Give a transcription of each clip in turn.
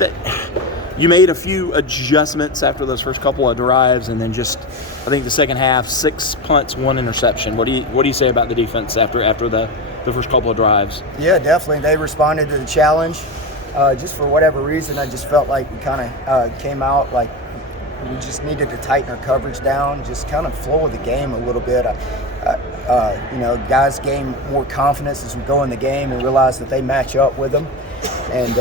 that you made a few adjustments after those first couple of drives, and then just, I think the second half, 6 punts, 1 interception. What do you say about the defense after the first couple of drives? Yeah, definitely. They responded to the challenge. Just for whatever reason, I just felt like we kind of came out like we just needed to tighten our coverage down, just kind of flow of the game a little bit. Guys gain more confidence as we go in the game and realize that they match up with them. And,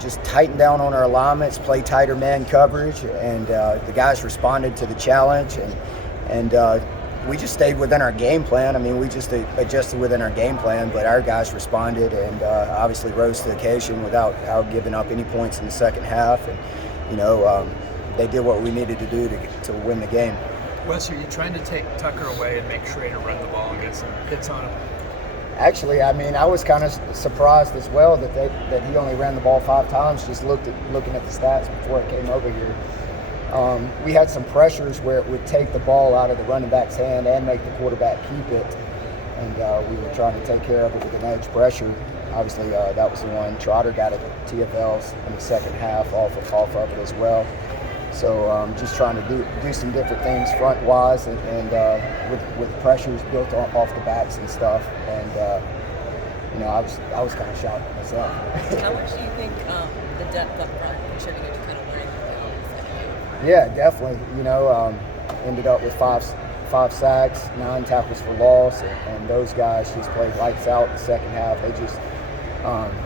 just tighten down on our alignments, play tighter man coverage. And the guys responded to the challenge. And we just stayed within our game plan. I mean, we just adjusted within our game plan, but our guys responded and obviously rose to the occasion without giving up any points in the second half. And, they did what we needed to do to win the game. Wes, are you trying to take Tucker away and make Schrader run the ball and get some hits on him? Actually, I mean, I was kind of surprised as well that he only ran the ball 5 times, just looking at the stats before I came over here. We had some pressures where it would take the ball out of the running back's hand and make the quarterback keep it. And we were trying to take care of it with an edge pressure. Obviously, that was the one. Trotter got it at TFLs in the second half off of it as well. So just trying to do some different things front-wise and with pressures built off the backs and stuff. And, I was kind of shocked myself. How much do you think the depth up front contributed to kind of winning the game? Yeah, definitely. Ended up with five sacks, 9 tackles for loss, and those guys just played lights out in the second half. They just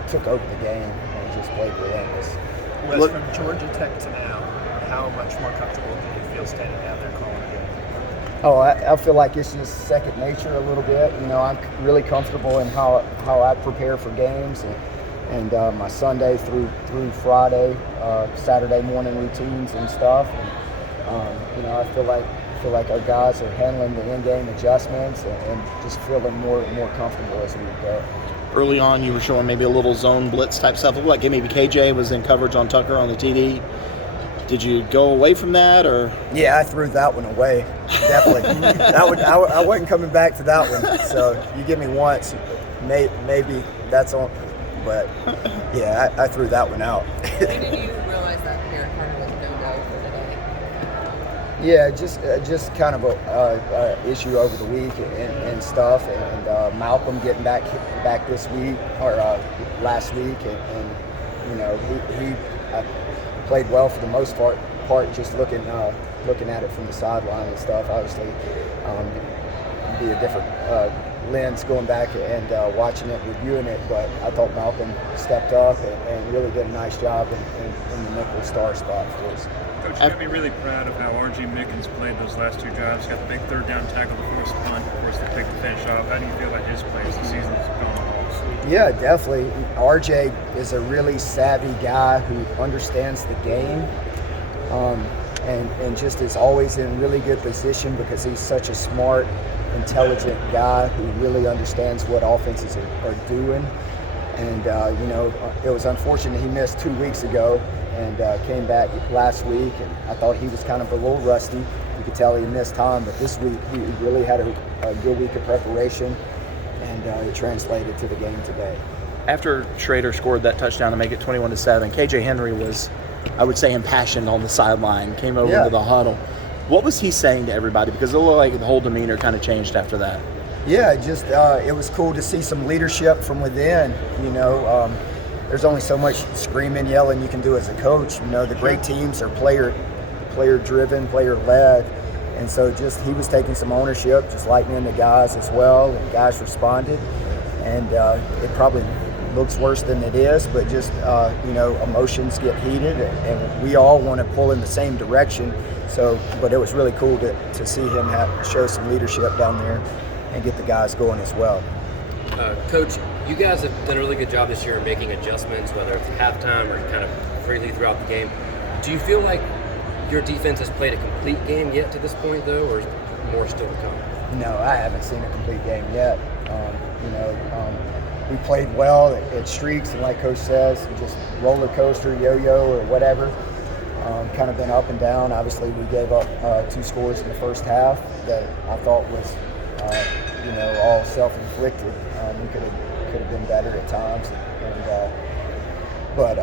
took over the game and just played relentless. Wes, from Georgia Tech to now, how much more comfortable do you feel standing down there calling a game? Oh, I feel like it's just second nature a little bit. I'm really comfortable in how I prepare for games and my Sunday through Friday, Saturday morning routines and stuff. And, I feel like our guys are handling the in-game adjustments and just feeling more comfortable as we go. Early on, you were showing maybe a little zone blitz type stuff. It looked like maybe KJ was in coverage on Tucker on the TD. Did you go away from that, or? Yeah, I threw that one away. Definitely. I wasn't coming back to that one. So you give me once, maybe that's on. But yeah, I threw that one out. When did you realize that Derek Carter was no-go for today? Yeah, just kind of a issue over the week and stuff, and Malcolm getting back this week or last week, and he played well for the most part. Just looking at it from the sideline and stuff. Obviously, be a different lens going back and watching it, reviewing it. But I thought Malcolm stepped up and really did a nice job in the nickel star spot for us. Coach, you got me really proud of how R.J. Mickens played those last 2 drives. Got the big third down tackle, the forced punt, of course, the pick to finish off. How do you feel about his play as the season's gone on? Yeah, definitely. R.J. is a really savvy guy who understands the game and just is always in really good position because he's such a smart, intelligent guy who really understands what offenses are doing. And, it was unfortunate he missed 2 weeks ago and came back last week, and I thought he was kind of a little rusty. You could tell he missed time, but this week he really had a good week of preparation, and it translated to the game today. After Schrader scored that touchdown to make it 21-7, KJ Henry was, I would say, impassioned on the sideline, came over into the huddle. What was he saying to everybody? Because it looked like the whole demeanor kind of changed after that. Yeah, just it was cool to see some leadership from within. There's only so much screaming, yelling you can do as a coach. The great teams are player-driven, player-led. And so just he was taking some ownership, just lightening the guys as well, and guys responded. And it probably looks worse than it is, but just, emotions get heated, and we all want to pull in the same direction. So, but it was really cool to see him show some leadership down there and get the guys going as well. Coach, you guys have done a really good job this year of making adjustments, whether it's halftime or kind of freely throughout the game. Do you feel like your defense has played a complete game yet to this point, though, or is more still to come? No, I haven't seen a complete game yet. We played well at streaks, and like Coach says, just roller coaster, yo-yo, or whatever. Kind of been up and down. Obviously, we gave up 2 scores in the first half that I thought was, all self-inflicted. We could have been better at times, and But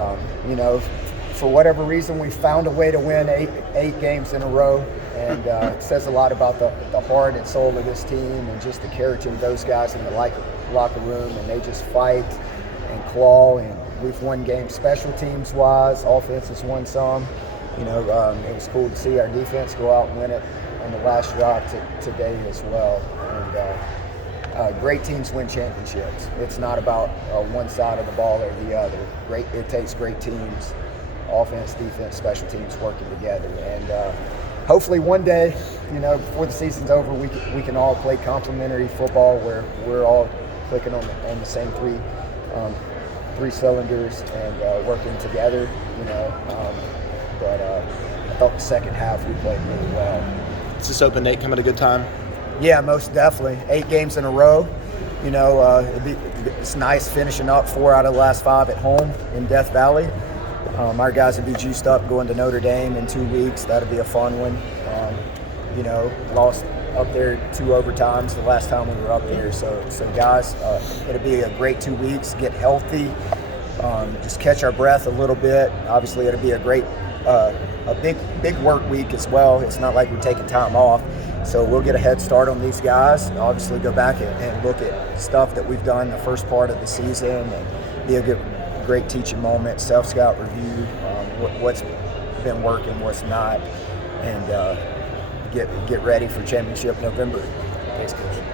for whatever reason, we found a way to win eight games in a row, and it says a lot about the heart and soul of this team and just the character of those guys in the locker room, and they just fight and claw, and we've won games special teams wise. Offense has won some. It was cool to see our defense go out and win it on the last drive today as well. And great teams win championships. It's not about one side of the ball or the other. It takes great teams, offense, defense, special teams working together. And hopefully one day, before the season's over, we can all play complementary football where we're all clicking on the same three cylinders and working together. But I thought the second half we played really well. Is this open date coming at a good time? Yeah, most definitely. 8 games in a row. It's nice finishing up 4 out of the last 5 at home in Death Valley. Our guys will be juiced up going to Notre Dame in 2 weeks. That'll be a fun one. Lost up there 2 overtimes the last time we were up there. So guys, it'll be a great 2 weeks. Get healthy. Just catch our breath a little bit. Obviously, it'll be a big work week as well. It's not like we're taking time off. So we'll get a head start on these guys. Obviously, go back and look at stuff that we've done the first part of the season and be a great teaching moment, self-scout review, what's been working, what's not, and get ready for championship November. Thanks, Coach.